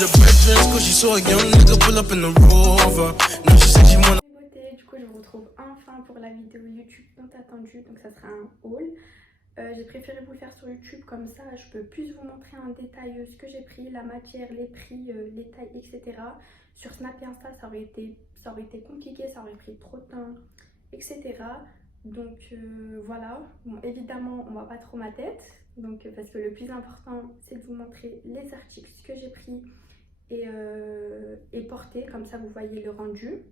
with her brethren, cause she saw a young nigga pull up in the Rover. Now she said she wanna. Du coup, je vous retrouve enfin pour la vidéo YouTube tant attendue, donc ça sera un haul. J'ai préféré vous le faire sur YouTube, comme ça je peux plus vous montrer en détail ce que j'ai pris, la matière, les prix, les tailles, etc. Sur Snap et Insta, ça aurait été compliqué, ça aurait pris trop de temps, etc. Donc voilà, bon, évidemment on va pas trop ma tête, donc, parce que le plus important c'est de vous montrer les articles, ce que j'ai pris et porté, comme ça vous voyez le rendu.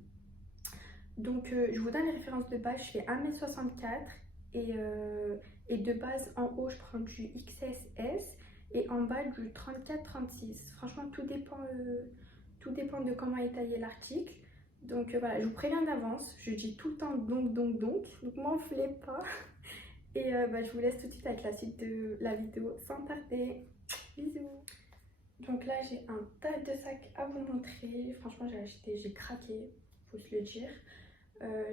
Donc je vous donne les références de base, je fais 1m64 et de base en haut je prends du XSS et en bas du 34-36. Franchement tout dépend de comment est taillé l'article. Donc voilà, je vous préviens d'avance, je dis tout le temps donc m'enflez pas. Et je vous laisse tout de suite avec la suite de la vidéo sans tarder. Bisous. Donc là j'ai un tas de sacs à vous montrer. Franchement j'ai craqué, faut se le dire.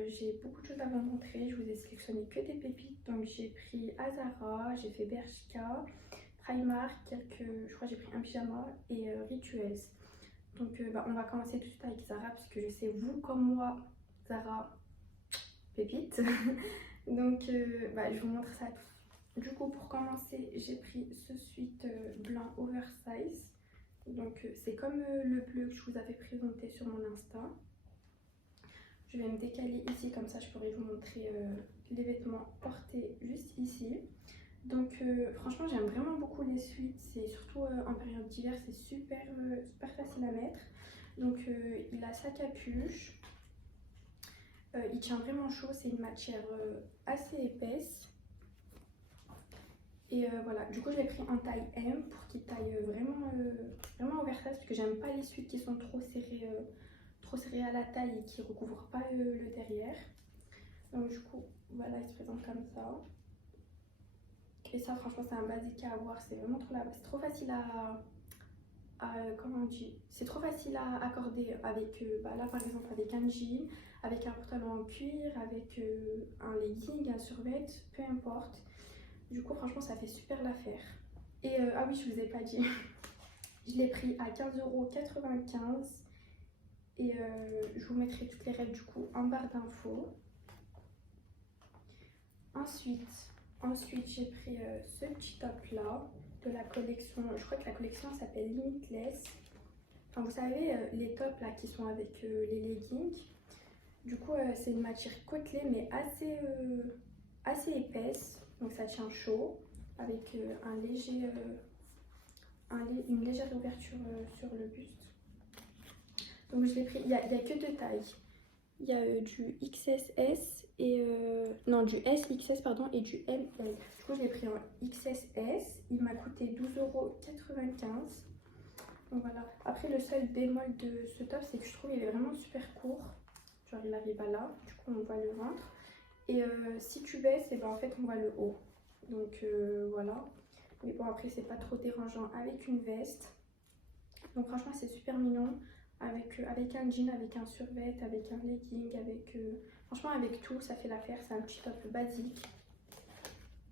J'ai beaucoup de choses à vous montrer, je vous ai sélectionné que des pépites, donc j'ai pris Zara, j'ai fait Bershka, Primark, je crois que j'ai pris un pyjama et Rituals. Donc on va commencer tout de suite avec Zara parce que je sais vous comme moi, Zara, pépite. Donc je vous montre ça. Du coup pour commencer j'ai pris ce sweat blanc oversize, donc c'est comme le bleu que je vous avais présenté sur mon Insta. Je vais me décaler ici, comme ça je pourrais vous montrer les vêtements portés juste ici. Donc franchement j'aime vraiment beaucoup les sweats, c'est surtout en période d'hiver, c'est super facile à mettre. Donc il a sa capuche, il tient vraiment chaud, c'est une matière assez épaisse. Et voilà, du coup je l'ai pris en taille M pour qu'il taille vraiment oversize, parce que j'aime pas les sweats qui sont trop serré à la taille et qui ne recouvre pas le derrière. Donc du coup voilà, il se présente comme ça. Et ça franchement c'est un basique à avoir, c'est vraiment trop c'est trop facile comment on dit, c'est trop facile à accorder avec là par exemple avec un jean, avec un pantalon en cuir, avec un legging, un survêt, peu importe. Du coup franchement ça fait super l'affaire. Et ah oui, je vous ai pas dit, je l'ai pris à 15,95 €. Et je vous mettrai toutes les règles du coup en barre d'infos. Ensuite j'ai pris ce petit top là de la collection, je crois que la collection s'appelle Limitless. Enfin vous savez les tops là qui sont avec les leggings. Du coup c'est une matière côtelée mais assez épaisse, donc ça tient chaud avec une légère ouverture sur le buste. Donc je l'ai pris, il n'y a que deux tailles. Il y a du XSS et non, du SXS pardon, et du ML. Du coup je l'ai pris en XSS, il m'a coûté 12,95 €. Donc voilà. Après le seul bémol de ce top c'est que je trouve il est vraiment super court. Genre il arrive à là, du coup on voit le ventre. Et si tu baisses, et en fait on voit le haut. Donc voilà. Mais bon après c'est pas trop dérangeant avec une veste. Donc franchement c'est super mignon. Avec un jean, avec un survêt, avec un legging, franchement avec tout ça fait l'affaire. C'est un petit top basique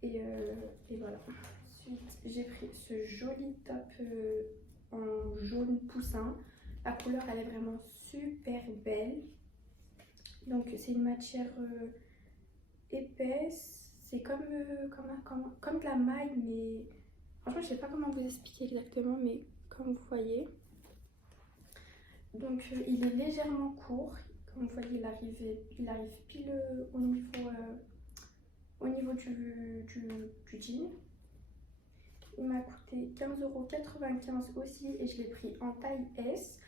et voilà. Ensuite j'ai pris ce joli top en jaune poussin. La couleur elle est vraiment super belle, donc c'est une matière épaisse, c'est comme de la maille, mais franchement je sais pas comment vous expliquer exactement, mais comme vous voyez. Donc il est légèrement court, comme vous voyez il arrive pile au niveau du jean. Il m'a coûté 15,95 € aussi et je l'ai pris en taille S.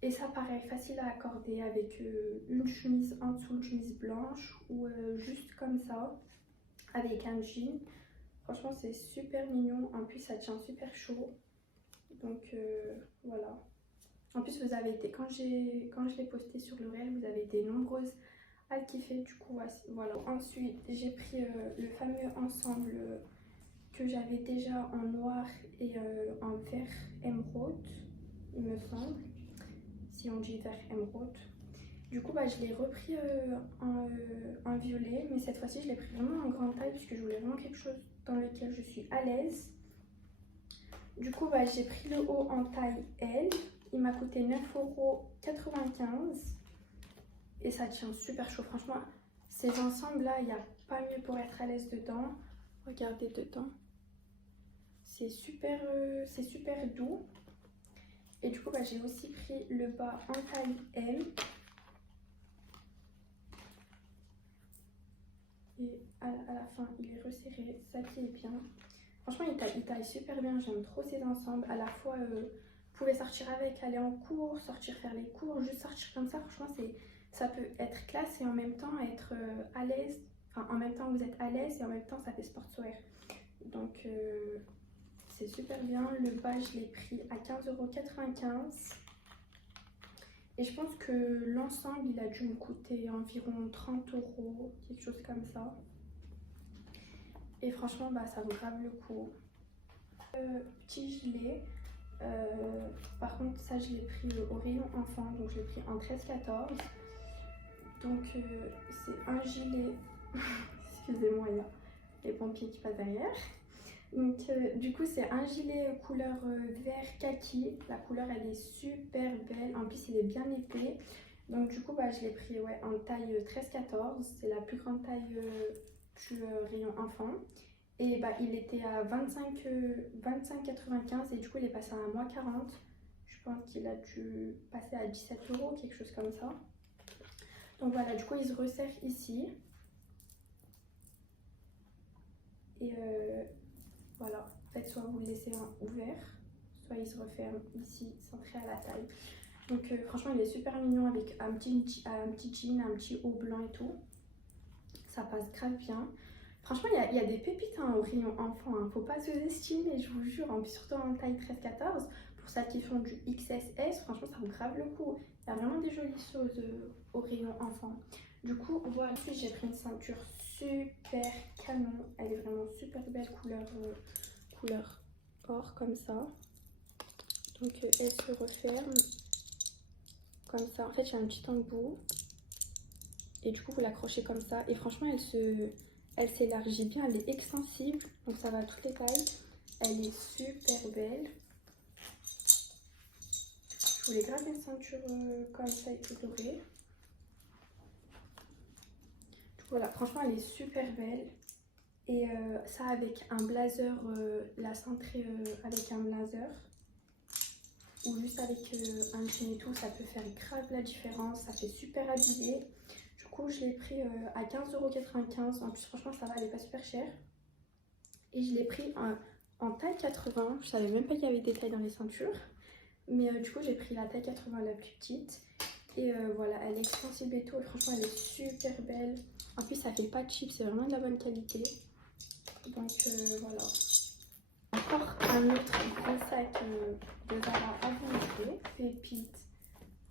Et ça pareil, facile à accorder avec une chemise en dessous, une chemise blanche ou juste comme ça avec un jean. Franchement c'est super mignon, en plus ça tient super chaud. Donc voilà. En plus vous avez été, quand je l'ai posté sur le réel, vous avez été nombreuses à le kiffer, du coup voilà. Ensuite j'ai pris le fameux ensemble que j'avais déjà en noir et en vert émeraude, il me semble, si on dit vert émeraude. Du coup je l'ai repris en violet, mais cette fois-ci je l'ai pris vraiment en grande taille puisque je voulais vraiment quelque chose dans lequel je suis à l'aise. Du coup j'ai pris le haut en taille L m'a coûté 9,95 € et ça tient super chaud. Franchement, ces ensembles là, il n'y a pas mieux pour être à l'aise dedans. Regardez dedans. C'est super doux. Et du coup, bah, j'ai aussi pris le bas en taille M. Et à la fin, il est resserré, ça qui est bien. Franchement, il taille super bien, j'aime trop ces ensembles. À la fois, vous pouvez sortir avec, aller en cours, sortir faire les cours, juste sortir comme ça. Franchement, ça peut être classe et en même temps être à l'aise. Enfin, en même temps, vous êtes à l'aise et en même temps, ça fait sportswear. Donc, c'est super bien. Le bas, je l'ai pris à 15,95 €. Et je pense que l'ensemble, il a dû me coûter environ 30 €, quelque chose comme ça. Et franchement, bah, ça vaut grave le coup. Petit gilet. Par contre, ça, je l'ai pris au rayon enfant. Donc, je l'ai pris en 13-14. Donc, c'est un gilet. Excusez-moi, il y a les pompiers qui passent derrière. Donc, du coup, c'est un gilet couleur vert kaki. La couleur, elle est super belle. En plus, il est bien épais. Donc, du coup, bah, je l'ai pris en taille 13-14. C'est la plus grande taille du rayon enfant. Et bah, il était à 25,95 € et du coup, il est passé à moins 40. Je pense qu'il a dû passer à 17 €, quelque chose comme ça. Donc, voilà, du coup, il se resserre ici. Et voilà, en fait, soit vous le laissez ouvert, soit il se referme ici, centré à la taille. Donc franchement, il est super mignon avec un petit jean, un petit haut blanc et tout. Ça passe grave bien. Franchement, il y a des pépites hein, au rayon enfant, hein. Faut pas sous-estimer, je vous jure. En plus, surtout en taille 13-14, pour celles qui font du XSS, franchement, ça vaut grave le coup. Il y a vraiment des jolies choses au rayon enfant. Du coup, voilà, ici j'ai pris une ceinture super canon. Elle est vraiment super belle, couleur or comme ça. Donc elle se referme comme ça. En fait, j'ai un petit embout. Et du coup, vous l'accrochez comme ça. Et franchement, elle s'élargit bien. Elle est extensible. Donc ça va à toutes les tailles. Elle est super belle. Je voulais grave une ceinture comme ça et tout dorée. Voilà, franchement, elle est super belle. Et ça avec un blazer, la cintrée avec un blazer. Ou juste avec un jean et tout, ça peut faire grave la différence. Ça fait super habillé. Du coup, je l'ai pris à 15,95 €. En plus, franchement, ça va, elle est pas super chère. Et je l'ai pris en taille 80. Je savais même pas qu'il y avait des tailles dans les ceintures. Mais du coup, j'ai pris la taille 80, la plus petite. Et voilà, elle est extensible et tout. Et franchement, elle est super belle. En plus, ça fait pas cheap, c'est vraiment de la bonne qualité. Donc voilà. Encore un autre gros sac de Zara à vous montrer. Pépite.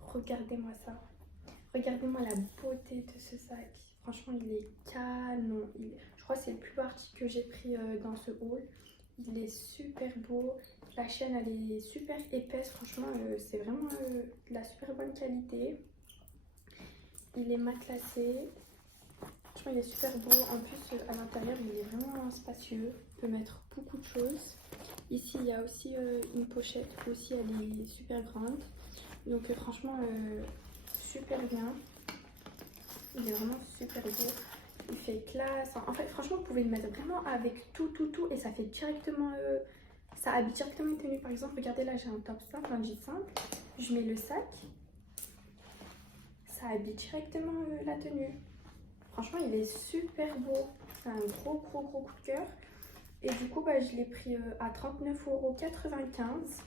Regardez-moi ça. Regardez-moi la beauté de ce sac. Franchement, il est canon. Je crois que c'est le plus beau article que j'ai pris dans ce haul. Il est super beau. La chaîne, elle est super épaisse. Franchement, c'est vraiment de la super bonne qualité. Il est matelassé. Franchement, il est super beau. En plus, à l'intérieur, il est vraiment spacieux. On peut mettre beaucoup de choses. Ici, il y a aussi une pochette. Aussi, elle est super grande. Donc, franchement, super bien. Il est vraiment super beau. Il fait classe. En fait, franchement, vous pouvez le mettre vraiment avec tout. Et ça fait directement... ça habille directement une tenue. Par exemple, regardez là, j'ai un top simple, un jean simple. Je mets le sac. Ça habille directement la tenue. Franchement, il est super beau. C'est un gros coup de cœur. Et du coup, bah, je l'ai pris à 39,95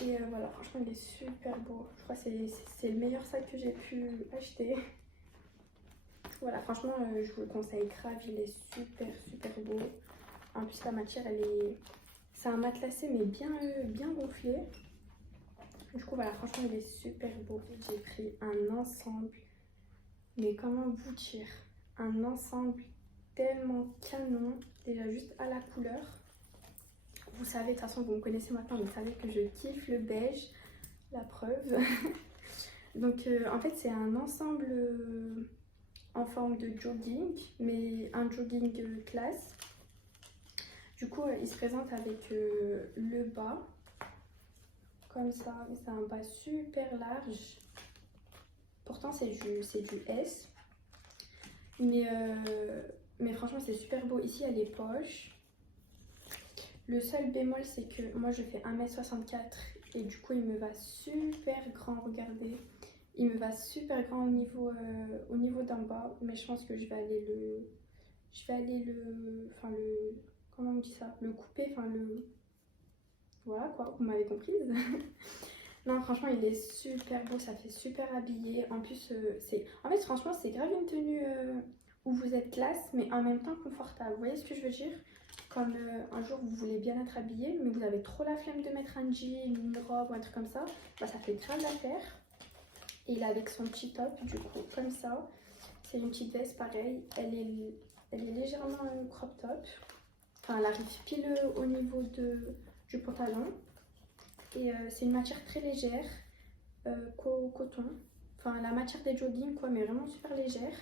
€. Et voilà, franchement, il est super beau. Je crois que c'est le meilleur sac que j'ai pu acheter. Voilà, franchement, je vous le conseille grave. Il est super beau. En plus, la matière, c'est un matelassé, mais bien gonflé. Du coup, voilà, franchement, il est super beau. J'ai pris un ensemble. Mais comment vous dire, un ensemble tellement canon, déjà juste à la couleur. Vous savez, de toute façon, vous me connaissez maintenant, vous savez que je kiffe le beige, la preuve. Donc, en fait, c'est un ensemble en forme de jogging, mais un jogging classe. Du coup, il se présente avec le bas, comme ça, mais c'est un bas super large. Pourtant c'est du S. Mais franchement c'est super beau. Ici il y a les poches. Le seul bémol c'est que moi je fais 1m64 et du coup il me va super grand, regardez. Il me va super grand au niveau d'en bas, mais je pense que je vais aller comment on dit ça? Le couper, voilà quoi, vous m'avez comprise. Non, franchement, il est super beau, ça fait super habillé. En plus, en fait, franchement, c'est grave une tenue où vous êtes classe, mais en même temps confortable. Vous voyez ce que je veux dire? Comme un jour, vous voulez bien être habillé, mais vous avez trop la flemme de mettre un jean, une robe ou un truc comme ça, bah, ça fait grave l'affaire. Et il est avec son petit top, du coup, comme ça. C'est une petite veste, pareil. Elle est légèrement crop top. Enfin, elle arrive pile au niveau du pantalon. Et c'est une matière très légère, coton. Enfin, la matière des jogging, quoi, mais vraiment super légère.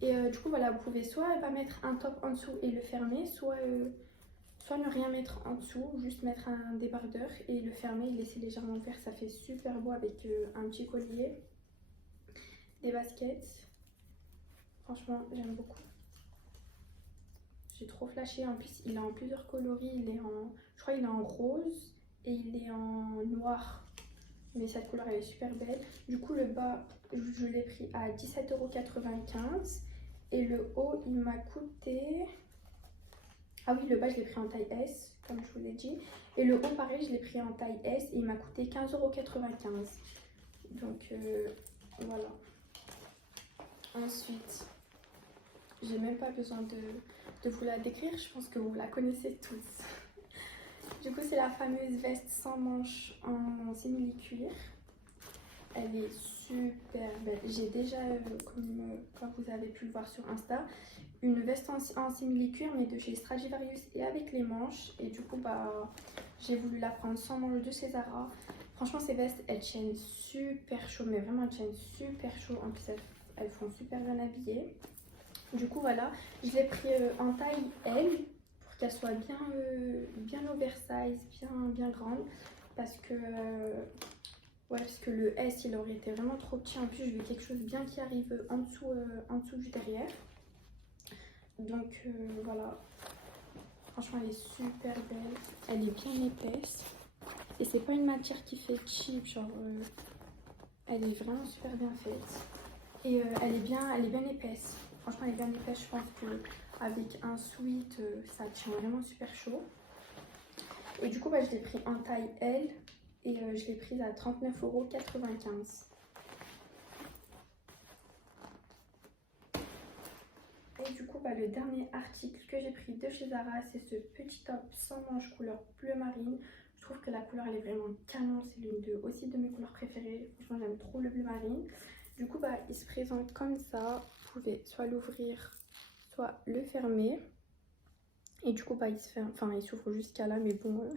Et du coup, voilà, vous pouvez soit pas mettre un top en dessous et le fermer, soit ne rien mettre en dessous, juste mettre un débardeur et le fermer et laisser légèrement ouvert. Ça fait super beau avec un petit collier, des baskets. Franchement, j'aime beaucoup. J'ai trop flashé. En plus, il est en plusieurs coloris. Je crois qu'il est en rose et il est en noir. Mais cette couleur, elle est super belle. Du coup, le bas, je l'ai pris à 17,95 €. Et le haut, il m'a coûté... Ah oui, le bas, je l'ai pris en taille S, comme je vous l'ai dit. Et le haut, pareil, je l'ai pris en taille S et il m'a coûté 15,95 €. Donc, voilà. Ensuite, j'ai même pas besoin de vous la décrire. Je pense que vous la connaissez tous. Du coup, c'est la fameuse veste sans manches en simili-cuir. Elle est super belle. J'ai déjà, comme vous avez pu le voir sur Insta, une veste en simili-cuir, mais de chez Stradivarius et avec les manches. Et du coup, bah, j'ai voulu la prendre sans manches de chez Zara. Franchement, ces vestes, elles tiennent super chaud, mais vraiment, elles tiennent super chaud. En plus, elles font super bien habillées. Du coup, voilà, je l'ai pris en taille L. Qu'elle soit bien oversize, bien grande, parce que le S il aurait été vraiment trop petit. En plus je veux quelque chose bien qui arrive en dessous du derrière. Donc voilà, franchement elle est super belle, elle est bien épaisse et c'est pas une matière qui fait cheap, genre elle est vraiment super bien faite et elle est bien épaisse. Franchement elle est bien épaisse, je pense que avec un sweat, ça tient vraiment super chaud. Et du coup, bah, je l'ai pris en taille L et je l'ai prise à 39,95 €. Et du coup, bah, le dernier article que j'ai pris de chez Zara, c'est ce petit top sans manches couleur bleu marine. Je trouve que la couleur, elle est vraiment canon. C'est l'une aussi de mes couleurs préférées. Franchement, j'aime trop le bleu marine. Du coup, bah, il se présente comme ça. Vous pouvez soit l'ouvrir, soit le fermer. Et du coup, bah, il s'ouvre jusqu'à là, mais bon.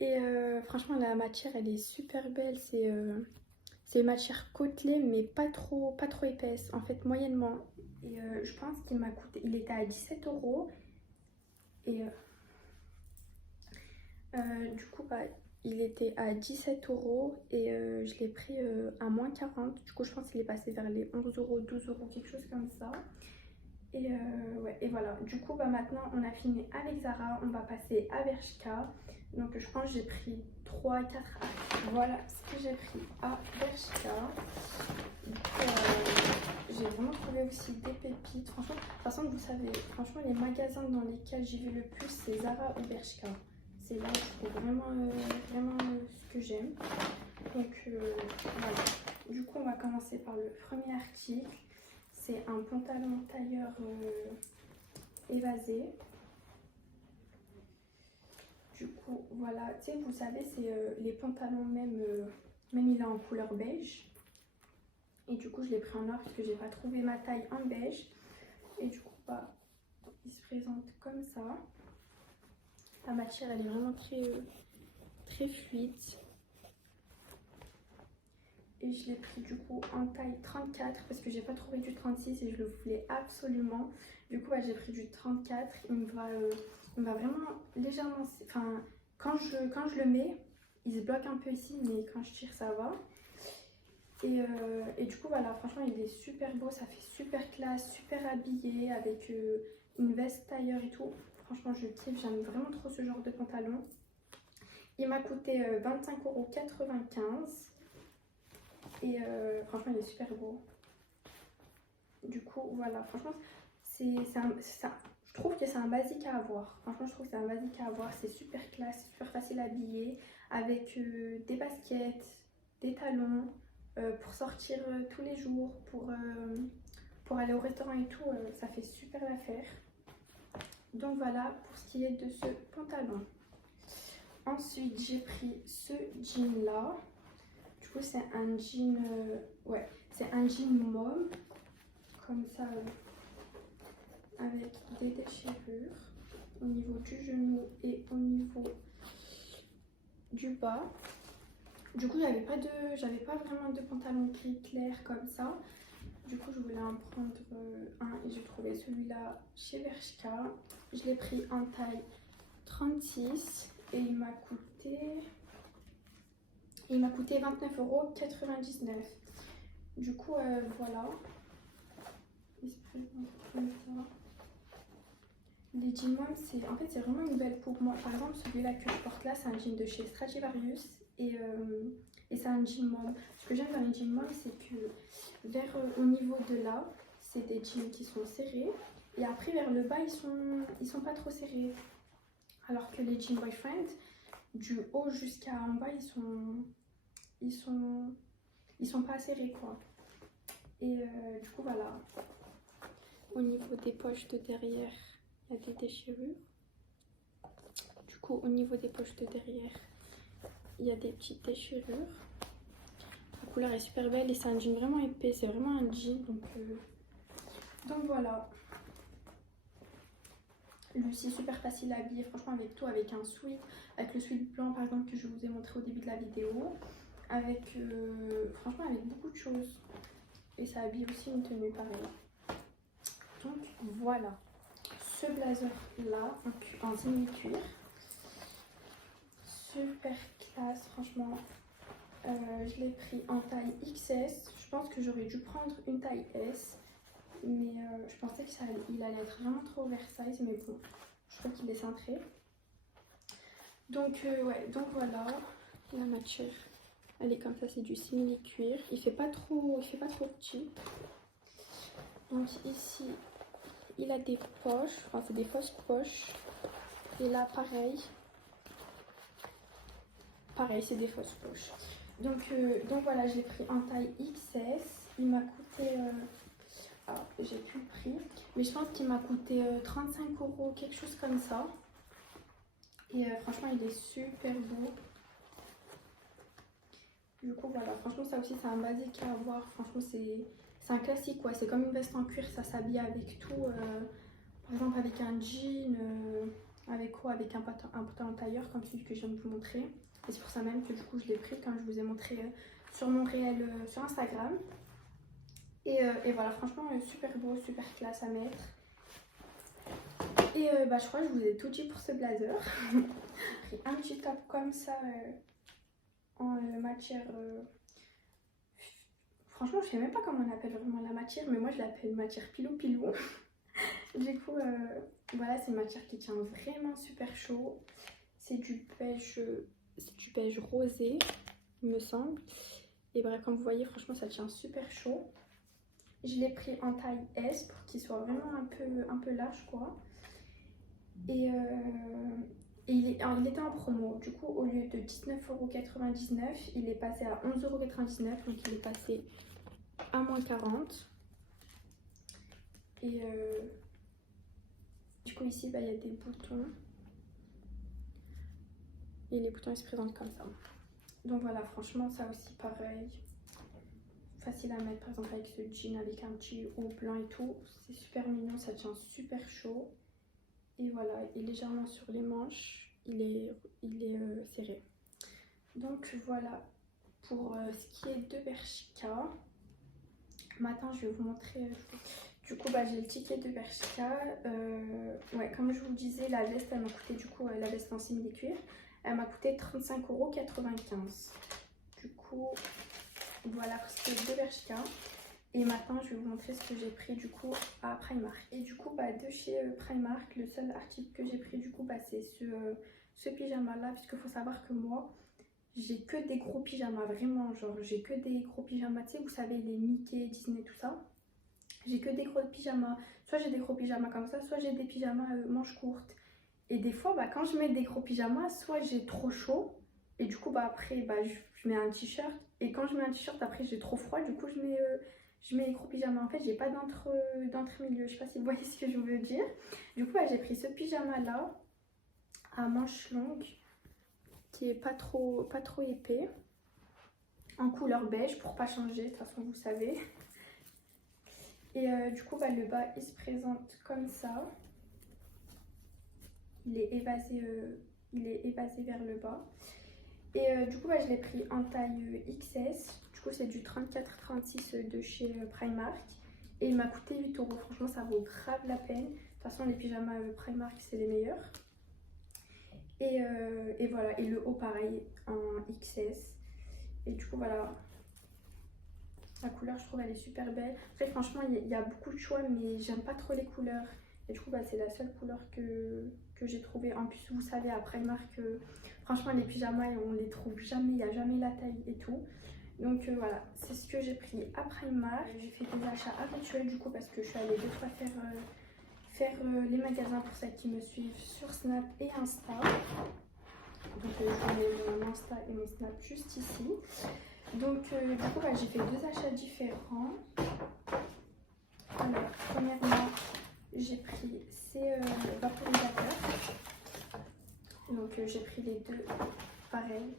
Et franchement, la matière, elle est super belle. C'est une matière côtelée, mais pas trop épaisse. En fait, moyennement. Et je pense qu'il m'a coûté... Il était à 17 €. Et du coup, bah, il était à 17 € et je l'ai pris à moins 40. Du coup, je pense qu'il est passé vers les 11 €, 12 €, quelque chose comme ça. Et ouais, et voilà. Du coup, bah, maintenant, on a fini avec Zara. On va passer à Bershka. Donc, je pense que j'ai pris 3-4 articles. Voilà ce que j'ai pris à Bershka. J'ai vraiment trouvé aussi des pépites. Franchement, de toute façon, vous savez, franchement, les magasins dans lesquels j'y vais le plus, c'est Zara ou Bershka. C'est là où je trouve vraiment ce que j'aime. Donc, voilà. Du coup, on va commencer par le premier article. C'est un pantalon tailleur évasé. Du coup, voilà, tu sais, vous savez, c'est les pantalons même il est en couleur beige. Et du coup, je l'ai pris en noir parce que j'ai pas trouvé ma taille en beige. Et du coup, bah, il se présente comme ça. La matière, elle est vraiment très fluide. Et je l'ai pris du coup en taille 34 parce que j'ai pas trouvé du 36 et je le voulais absolument. Du coup, bah, j'ai pris du 34. Il me va vraiment légèrement... Enfin, quand je le mets, il se bloque un peu ici, mais quand je tire ça va. Et du coup voilà, franchement il est super beau, ça fait super classe, super habillé avec une veste tailleur et tout. Franchement je kiffe, j'aime vraiment trop ce genre de pantalon. Il m'a coûté 25,95 € et franchement il est super beau. Du coup voilà, franchement je trouve que c'est un basique à avoir. Franchement je trouve que c'est un basique à avoir, c'est super classe, super facile à habiller avec des baskets, des talons. Pour sortir tous les jours, pour aller au restaurant et tout, ça fait super l'affaire. Donc voilà pour ce qui est de ce pantalon. Ensuite j'ai pris ce jean là. Du coup c'est un jean, ouais, c'est un jean mauve comme ça, avec des déchirures au niveau du genou et au niveau du bas. Du coup, j'avais pas vraiment de pantalon gris clair comme ça. Du coup, je voulais en prendre un et j'ai trouvé celui-là chez Bershka. Je l'ai pris en taille 36 et il m'a coûté 29,99 €. Du coup, voilà. Il se présente comme ça. Les jeans mom, c'est vraiment une belle coupe. Moi, par exemple, celui-là que je porte là, c'est un jean de chez Stradivarius et c'est un jean mom. Ce que j'aime dans les jeans mom, c'est que au niveau de là, c'est des jeans qui sont serrés et après vers le bas, ils sont pas trop serrés. Alors que les jeans boyfriend, du haut jusqu'à en bas, ils sont pas serrés quoi. Et du coup voilà. Au niveau des poches de derrière, il y a des déchirures. Du coup, au niveau des poches de derrière, il y a des petites déchirures. La couleur est super belle et c'est un jean vraiment épais. C'est vraiment un jean. Donc voilà. Lui aussi, super facile à habiller. Franchement, avec tout, avec un sweat. Avec le sweat blanc, par exemple, que je vous ai montré au début de la vidéo. Franchement, avec beaucoup de choses. Et ça habille aussi une tenue pareille. Donc voilà. Ce blazer là en simili-cuir, super classe franchement. Je l'ai pris en taille XS. Je pense que j'aurais dû prendre une taille S, mais je pensais qu'il allait être vraiment trop oversize, mais bon, je crois qu'il est cintré. Donc donc voilà, la matière elle est comme ça, c'est du simili-cuir. Il fait pas trop petit. Donc ici il a des poches, enfin c'est des fausses poches. Et là pareil c'est des fausses poches. Donc voilà, je l'ai pris en taille XS. Il m'a coûté, alors j'ai plus le prix, mais je pense qu'il m'a coûté 35 €, quelque chose comme ça. Et franchement il est super beau. Du coup voilà, franchement ça aussi c'est un basique à avoir. Franchement c'est un classique quoi, c'est comme une veste en cuir, ça s'habille avec tout. Par exemple avec un jean, avec un pantalon tailleur comme celui que je viens de vous montrer. Et c'est pour ça même que du coup je l'ai pris quand je vous ai montré sur mon réel sur Instagram. Et voilà, franchement super beau, super classe à mettre. Et je crois que je vous ai tout dit pour ce blazer. J'ai pris un petit top comme ça en matière... Franchement je sais même pas comment on appelle vraiment la matière, mais moi je l'appelle matière pilou-pilou. Du coup voilà, c'est une matière qui tient vraiment super chaud. C'est du beige rosé il me semble. Et bref, comme vous voyez franchement ça tient super chaud. Je l'ai pris en taille S pour qu'il soit vraiment un peu large quoi. Et il était en promo. Du coup au lieu de 19,99 €, il est passé à 11,99 €. Donc il est passé à moins 40. Et du coup ici il y a des boutons. Et les boutons ils se présentent comme ça. Donc voilà, franchement ça aussi pareil. Facile à mettre par exemple avec ce jean avec un petit haut blanc et tout. C'est super mignon, ça tient super chaud. Et voilà, et légèrement sur les manches, il est serré. Donc voilà pour ce qui est de Bershka. Maintenant je vais vous montrer... Du coup j'ai le ticket de Bershka. Ouais, comme je vous disais, la veste elle m'a coûté du coup la veste en simili-cuir. Elle m'a coûté 35,95 €. Du coup, voilà pour ce de Bershka. Et maintenant, je vais vous montrer ce que j'ai pris du coup à Primark. Et du coup, de chez Primark, le seul article que j'ai pris du coup, c'est ce pyjama là. Puisqu'il faut savoir que moi, j'ai que des gros pyjamas, vraiment. Genre, j'ai que des gros pyjamas, tu sais, vous savez, les Mickey, Disney, tout ça. J'ai que des gros pyjamas. Soit j'ai des gros pyjamas comme ça, soit j'ai des pyjamas manches courtes. Et des fois, quand je mets des gros pyjamas, soit j'ai trop chaud. Et du coup, après, je mets un t-shirt. Et quand je mets un t-shirt, après, j'ai trop froid. Du coup, je mets les gros pyjamas. En fait, j'ai pas d'entre-milieu. Je sais pas si vous voyez ce que je veux dire. Du coup, j'ai pris ce pyjama-là à manches longues, qui est pas trop épais, en couleur beige pour pas changer. De toute façon, vous savez. Et du coup, le bas, il se présente comme ça. Il est évasé vers le bas. Et du coup, je l'ai pris en taille XS. Du coup, c'est du 34-36 de chez Primark. Et il m'a coûté 8 €. Franchement, ça vaut grave la peine. De toute façon, les pyjamas Primark, c'est les meilleurs. Et voilà. Et le haut, pareil, en XS. Et du coup, voilà. La couleur, je trouve, elle est super belle. Après, franchement, il y a beaucoup de choix, mais j'aime pas trop les couleurs. Et du coup, c'est la seule couleur que j'ai trouvée. En plus, vous savez, à Primark, franchement, les pyjamas, on les trouve jamais. Il n'y a jamais la taille et tout. Donc voilà, c'est ce que j'ai pris à Primark. J'ai fait des achats habituels, du coup, parce que je suis allée 2 fois faire les magasins pour celles qui me suivent sur Snap et Insta. Donc, je vous mets mon Insta et mon Snap juste ici. Donc du coup, j'ai fait 2 achats différents. Alors, premièrement, j'ai pris ces vaporisateurs. Donc j'ai pris les deux pareils.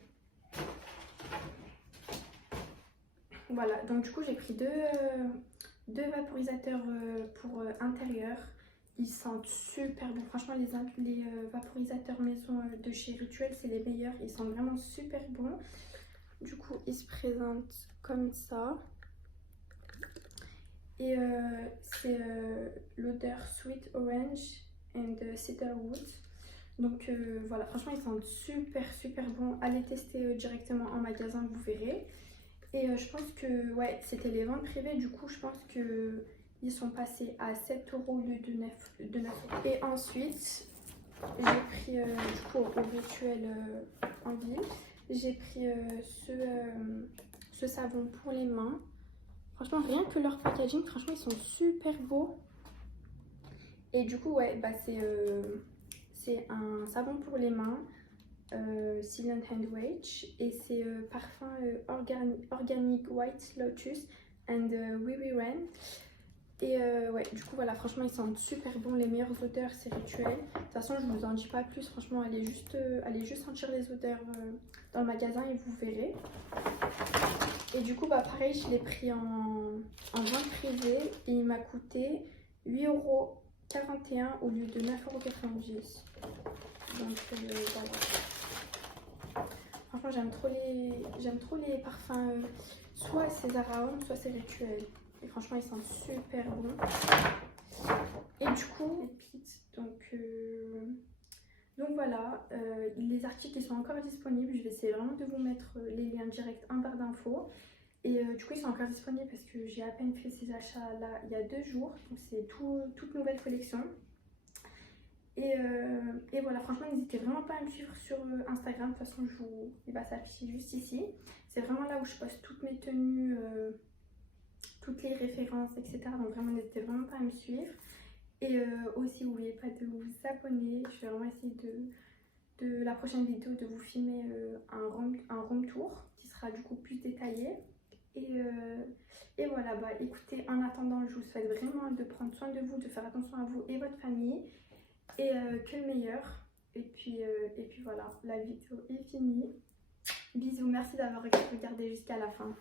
Voilà, donc du coup j'ai pris deux vaporisateurs pour intérieur. Ils sentent super bon. Franchement, les vaporisateurs maison de chez Rituel, c'est les meilleurs. Ils sentent vraiment super bons. Du coup, ils se présentent comme ça. Et c'est l'odeur Sweet Orange and Cedarwood. Donc voilà, franchement, ils sentent super bon. Allez tester directement en magasin, vous verrez. Et je pense que, ouais, c'était les ventes privées. Du coup, je pense que ils sont passés à 7 € au lieu de 9 €. Et ensuite, j'ai pris, du coup, au Rituel en ville, j'ai pris ce savon pour les mains. Franchement, rien que leur packaging, franchement, ils sont super beaux. Et du coup, ouais, c'est un savon pour les mains, Silent Hand Wage. Et c'est parfum Organic White Lotus and Wiwi Ren. Et ouais, du coup, voilà, franchement, ils sentent super bons. Les meilleures odeurs, c'est Rituel. De toute façon, je vous en dis pas plus. Franchement, allez juste sentir les odeurs dans le magasin et vous verrez. Et du coup, pareil, je l'ai pris en vente privée et il m'a coûté 8,41 € au lieu de 9,90 €. Donc voilà. Franchement, j'aime trop les parfums, soit c'est Zara Home, soit c'est Rituel. Et franchement, ils sentent super bons. Et du coup, donc voilà, les articles ils sont encore disponibles. Je vais essayer vraiment de vous mettre les liens directs en barre d'infos. Et du coup, ils sont encore disponibles parce que j'ai à peine fait ces achats là il y a 2 jours. Donc c'est toute nouvelle collection. Et voilà, franchement, n'hésitez vraiment pas à me suivre sur Instagram. De toute façon, il va s'afficher juste ici. C'est vraiment là où je poste toutes mes tenues, toutes les références, etc. Donc vraiment, n'hésitez vraiment pas à me suivre. Et aussi, n'oubliez pas de vous abonner. Je vais vraiment essayer de la prochaine vidéo de vous filmer un room tour qui sera du coup plus détaillé. Et voilà, écoutez, en attendant, je vous souhaite vraiment de prendre soin de vous, de faire attention à vous et votre famille. Et que le meilleur. Et puis voilà, la vidéo est finie. Bisous, merci d'avoir regardé jusqu'à la fin.